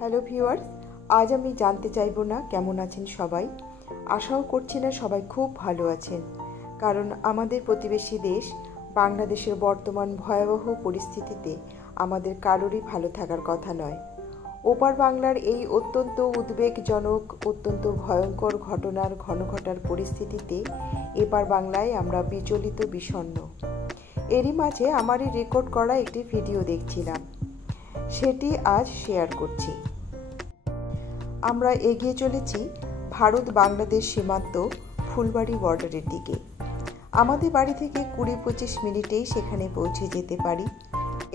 Hello viewers, আজ আমি জানতে চাইব না কেমন আছেন সবাই। আশাও করছি না সবাই খুব ভালো আছেন, কারণ আমাদের প্রতিবেশী দেশ বাংলাদেশের বর্তমান ভয়াবহ পরিস্থিতিতে আমাদের কারোরই ভালো থাকার কথা নয়। ওপার বাংলার এই অত্যন্ত উদ্বেগজনক, অত্যন্ত ভয়ঙ্কর ঘটনার ঘনঘটার পরিস্থিতিতে এপার বাংলায় আমরা বিচলিত, বিষণ্ণ। এরই মাঝে আমারই রেকর্ড করা একটি ভিডিও দেখছিলাম, সেটি আজ শেয়ার করছি। আমরা এগিয়ে চলেছি ভারত বাংলাদেশ সীমান্ত ফুলবাড়ি বর্ডারের দিকে। আমাদের বাড়ি থেকে 20-25 মিনিটেই সেখানে পৌঁছে যেতে পারি।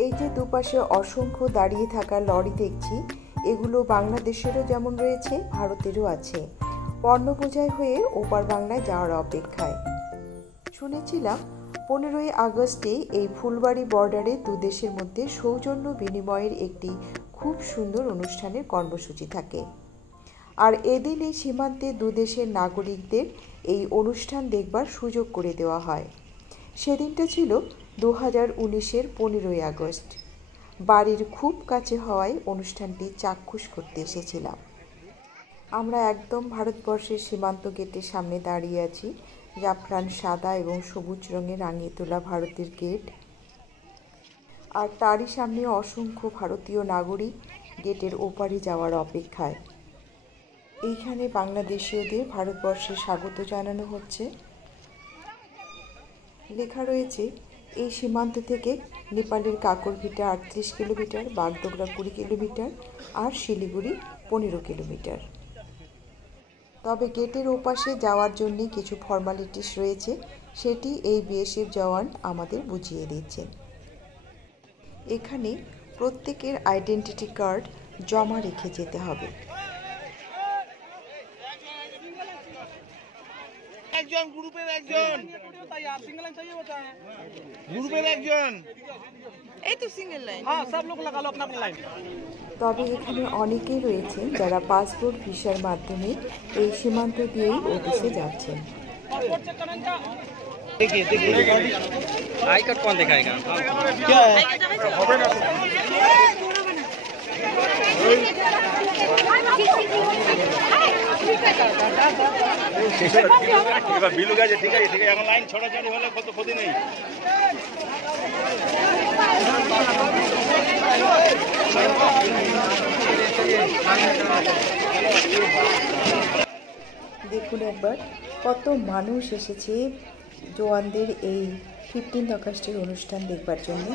এই যে দুপাশে অসংখ্য দাঁড়িয়ে থাকা লরি দেখছি, এগুলো বাংলাদেশেরও যেমন রয়েছে, ভারতেরও আছে, পণ্য বোঝাই হয়ে ওপার বাংলায় যাওয়ার অপেক্ষায়। শুনেছিলাম 15ই আগস্টে এই ফুলবাড়ি বর্ডারে দুদেশের মধ্যে সৌজন্য বিনিময়ের একটি খুব সুন্দর অনুষ্ঠানের কর্মসূচি থাকে, আর এদিন এই সীমান্তে দুদেশের নাগরিকদের এই অনুষ্ঠান দেখবার সুযোগ করে দেওয়া হয়। সেদিনটা ছিল 2019-এর 15ই আগস্ট। বাড়ির খুব কাছে হওয়ায় অনুষ্ঠানটি চাক্ষুষ করতে এসেছিলাম। আমরা একদম ভারতবর্ষের সীমান্ত গেটের সামনে দাঁড়িয়ে আছি। জাফরান সাদা এবং সবুজ রঙে রাঙিয়ে তোলা ভারতের গেট, আর তারই সামনে অসংখ্য ভারতীয় নাগরিক গেটের ওপারে যাওয়ার অপেক্ষায়। এইখানে বাংলাদেশীয়দের ভারতবর্ষে স্বাগত জানানো হচ্ছে। লেখা রয়েছে, এই সীমান্ত থেকে নেপালের কাকরভিটা 38 কিলোমিটার, বাগডোগরা 20 কিলোমিটার, আর শিলিগুড়ি 15 কিলোমিটার। তবে গেটের ওপাশে যাওয়ার জন্য কিছু ফর্মালিটিস রয়েছে, সেটি এই বিএসএফ জওয়ান আমাদের বুঝিয়ে দিচ্ছেন। এখানে প্রত্যেকের আইডেন্টিটি কার্ড জমা রেখে যেতে হবে। তবে এখানে অনেকেই রয়েছেন যারা পাসপোর্ট ভিসার মাধ্যমে এই সীমান্ত দিয়েই ও দেশে যাচ্ছেন। आई कार्ड कौन दिखाएगा? क्या है? बिलू गए ठीक है এখন লাইন ছড়াছড়ি হলে কত ক্ষতি নেই। দেখুন একবার কত মানুষ এসেছে জওয়ানদের এই 15 আগস্টের অনুষ্ঠান দেখবার জন্য।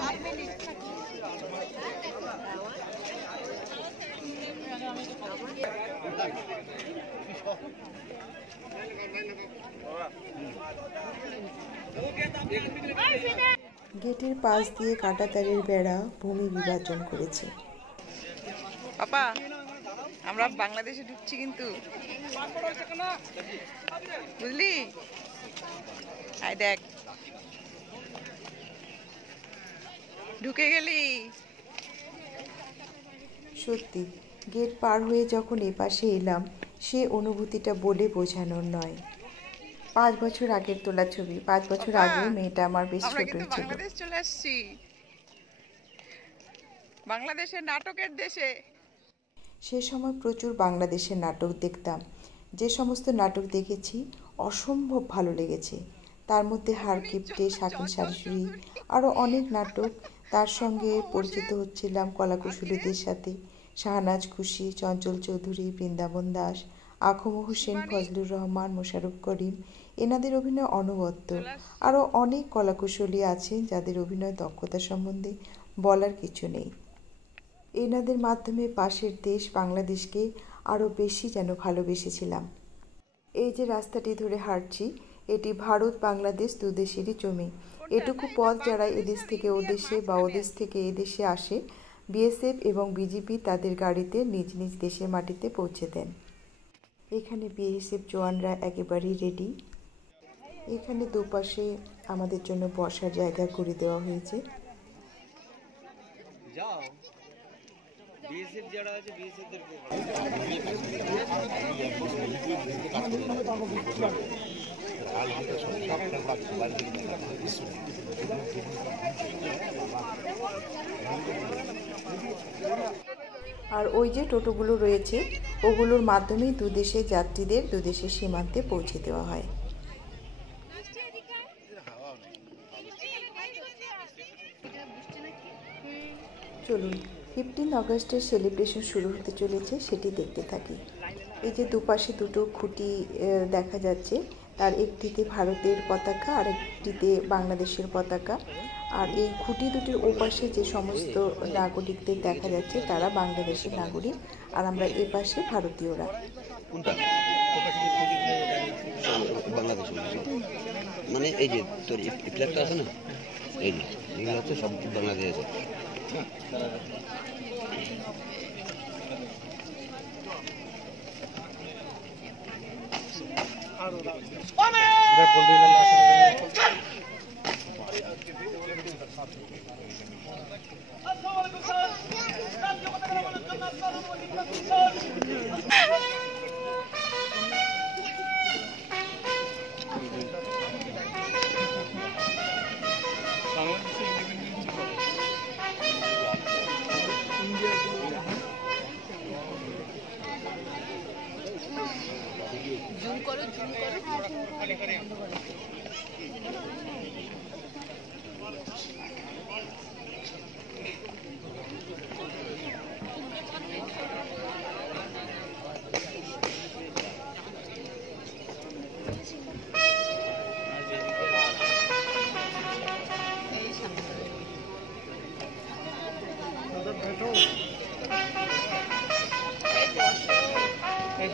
গেটের পাশ দিয়ে কাঁটাতারের বেড়া ভূমি বিভাজন করেছে। পাপা, আমরা বাংলাদেশে ঢুকছি কিন্তু, বুঝলি? আয় দেখ, ঢুকে গেলি। সত্যি গেট পার হয়ে যখন এপাশে এলাম, সে অনুভূতিটা বলে বোঝানোর নয়। 5 বছর আগের তোলা ছবি। 5 বছর আগে মেয়েটা আমার বেশ ছোট ছিল। বাংলাদেশ চলে আসছি, বাংলাদেশের নাটকের দেশে। সে সময় প্রচুর বাংলাদেশের নাটক দেখতাম। যে সমস্ত নাটক দেখেছি অসম্ভব ভালো লেগেছে। তার মধ্যে হাড় কিপ্টে, শাকিন শাশুড়ি, আরও অনেক নাটক। তার সঙ্গে পরিচিত হচ্ছিলাম কলাকুশলীদের সাথে। শাহনাজ খুশি, চঞ্চল চৌধুরী, বৃন্দাবন দাস, আখম হোসেন, ফজলুর রহমান, মোশাররফ করিম, এনাদের অভিনয় অনবদ্য। আরও অনেক কলাকুশলী আছেন যাদের অভিনয় দক্ষতা সম্বন্ধে বলার কিছু নেই। এনাদের মাধ্যমে পাশের দেশ বাংলাদেশকে আরও বেশি যেন ভালোবেসেছিলাম। এই যে রাস্তাটি ধরে হাঁটছি, এটি ভারত বাংলাদেশ দুদেশেরই জমি। এটুকু পথ যারা এদেশ থেকে ওদেশে বা ওদেশ থেকে এদেশে আসে, বিএসএফ এবং বিজিপি তাদের গাড়িতে নিজ নিজ দেশের মাটিতে পৌঁছে দেন। এখানে বিএসএফ জওয়ানরা একেবারেই রেডি। এখানে দুপাশে আমাদের জন্য বসার জায়গা করে দেওয়া হয়েছে। বিএসএফ যারা আছে বিএসএফদেরকে আর ওই যে টোটোগুলো রয়েছে ওগুলোর মাধ্যমেই দুদেশের যাত্রীদের দুদেশের সীমান্তে পৌঁছে দেওয়া হয়। চলুন 15 আগস্টের সেলিব্রেশন শুরু হতে চলেছে, সেটি দেখতে থাকি। এই যে দুপাশে দুটো খুঁটি দেখা যাচ্ছে, তার একটিতে ভারতের পতাকা আর একটিতে বাংলাদেশের পতাকা। আর এই খুঁটি দুটির ওপাশে যে সমস্ত নাগরিকদের দেখা যাচ্ছে তারা বাংলাদেশের নাগরিক, আর আমরা এপাশে ভারতীয়রা। বাংলাদেশ মানে এই যে তোর ফ্ল্যাগটা আছে না, এই যে এগুলো হচ্ছে সব বাংলাদেশ আছে।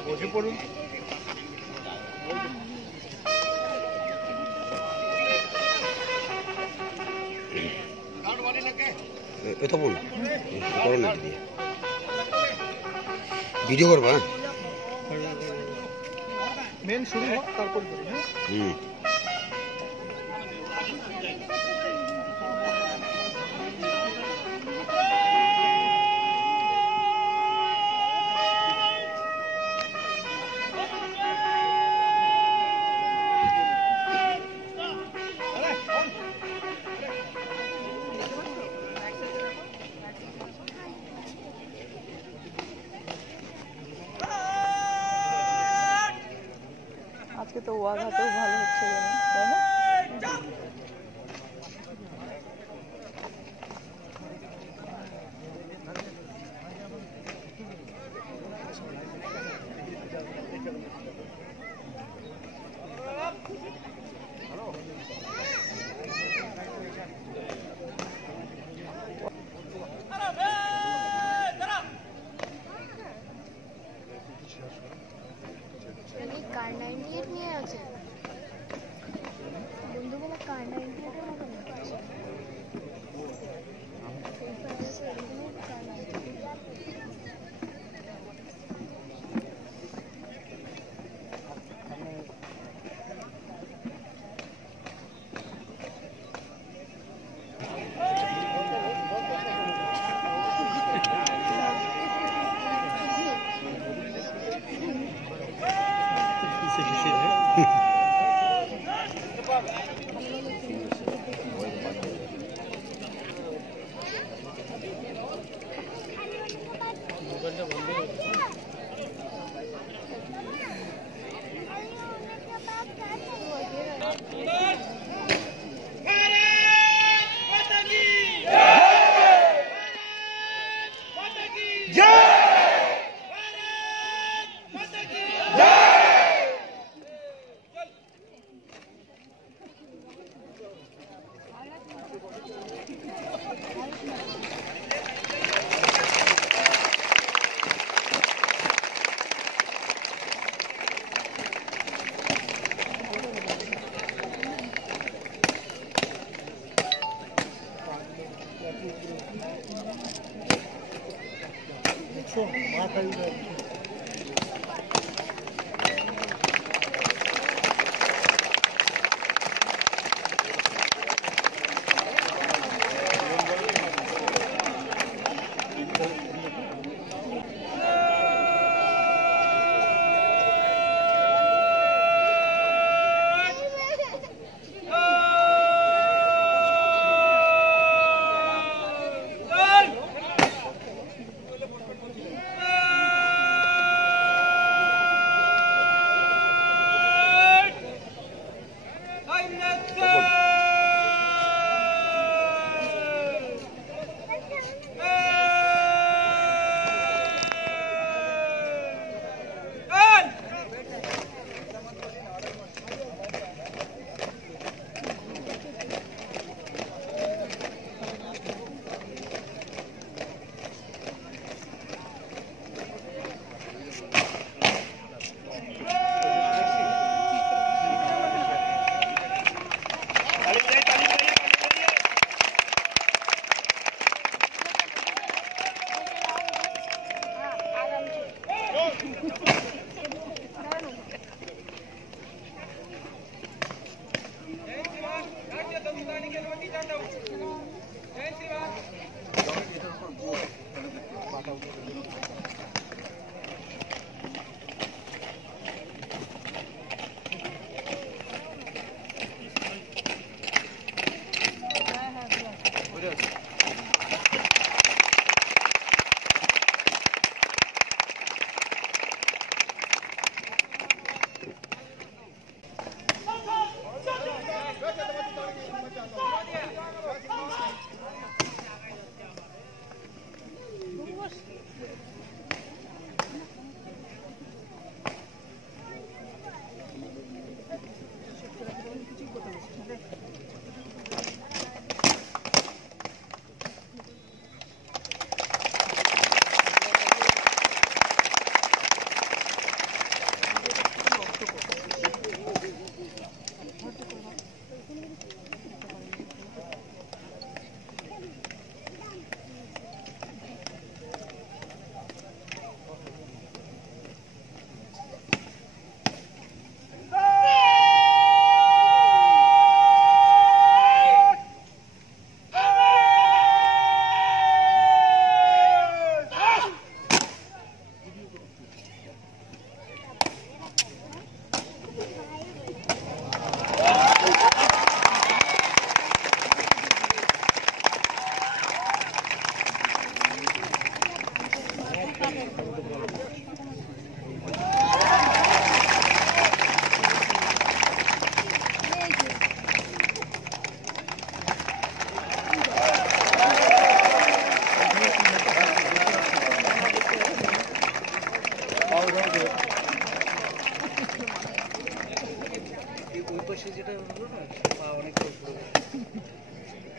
বসে পড়ুন। এটা বল করো না দিয়ে ভিডিও করবা মেন শুরু হোক তারপর করি। হ্যাঁ আজকে তো ওয়াঘাতেও ভালো হচ্ছে, তাই না? কার 98 নিয়ে আছে বন্ধুগুলো, কার 98 এর মতো লাগছে।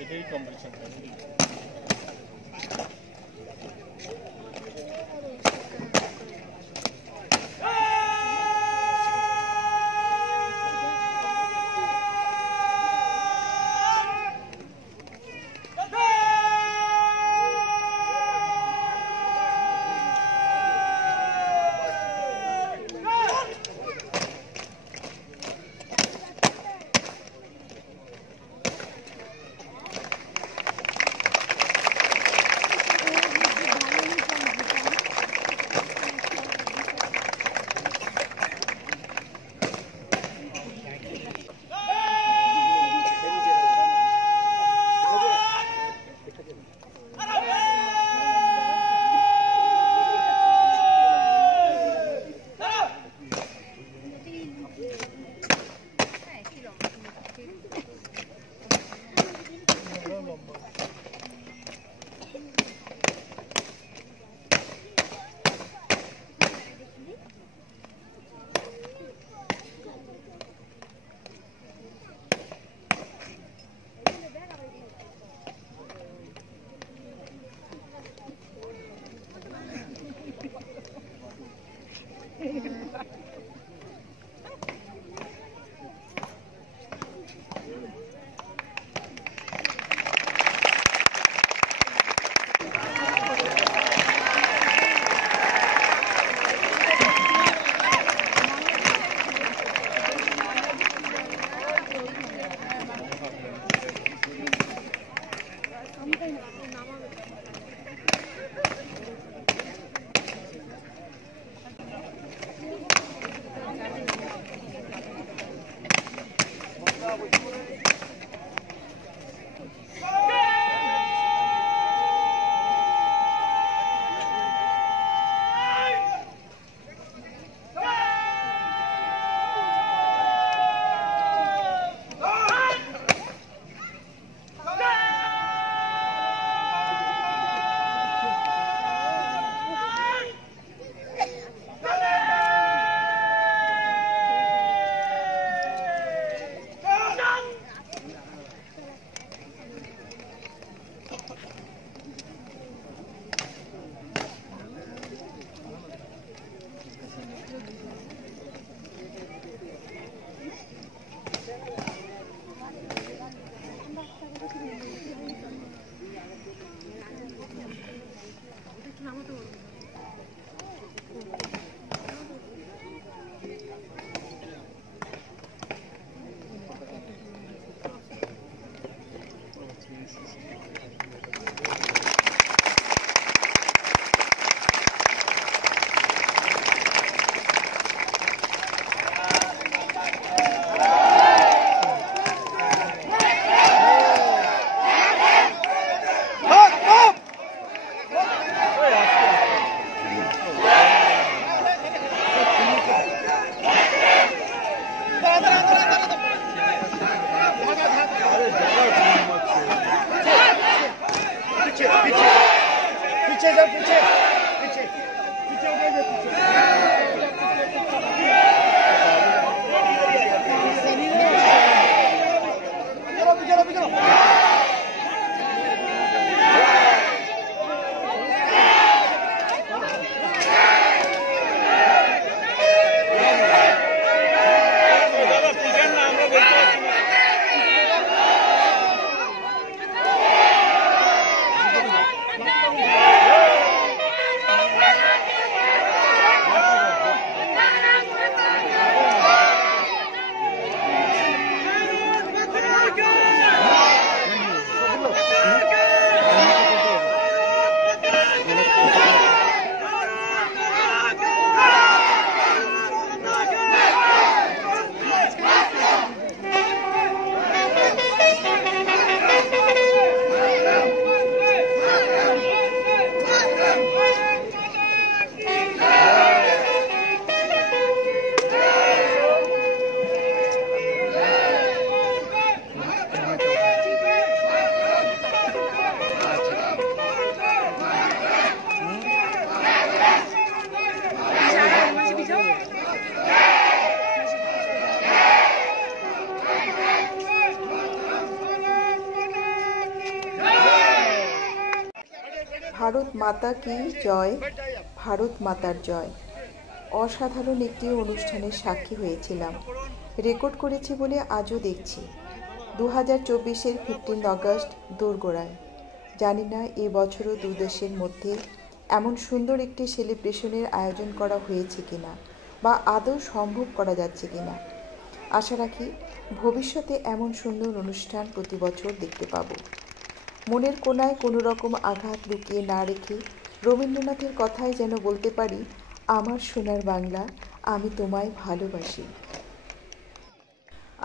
এটাই কম্পিটিশন। ভারত মাতা কি জয়, ভারত মাতার জয়। অসাধারণ একটি অনুষ্ঠানের সাক্ষী হয়েছিলাম, রেকর্ড করেছি বলে আজও দেখছি। 2024-এর 15 আগস্ট দোরগোড়ায়। জানি না এ বছরও দু দেশের মধ্যে এমন সুন্দর একটি সেলিব্রেশনের আয়োজন করা হয়েছে কিনা বা আদৌ সম্ভব করা যাচ্ছে কিনা। আশা রাখি ভবিষ্যতে এমন সুন্দর অনুষ্ঠান প্রতি বছর দেখতে পাবো। মনের কোনায় কোনো রকম আঘাত লুকিয়ে না রেখে রবীন্দ্রনাথের কথায় যেন বলতে পারি, আমার সোনার বাংলা, আমি তোমায় ভালোবাসি।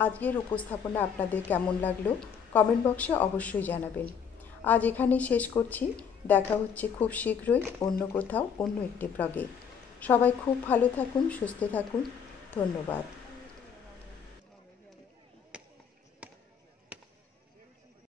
আজকের উপস্থাপনা আপনাদের কেমন লাগলো কমেন্ট বক্সে অবশ্যই জানাবেন। আজ এখানেই শেষ করছি, দেখা হচ্ছে খুব শীঘ্রই অন্য কোথাও অন্য একটি ব্লগে। সবাই খুব ভালো থাকুন, সুস্থ থাকুন, ধন্যবাদ।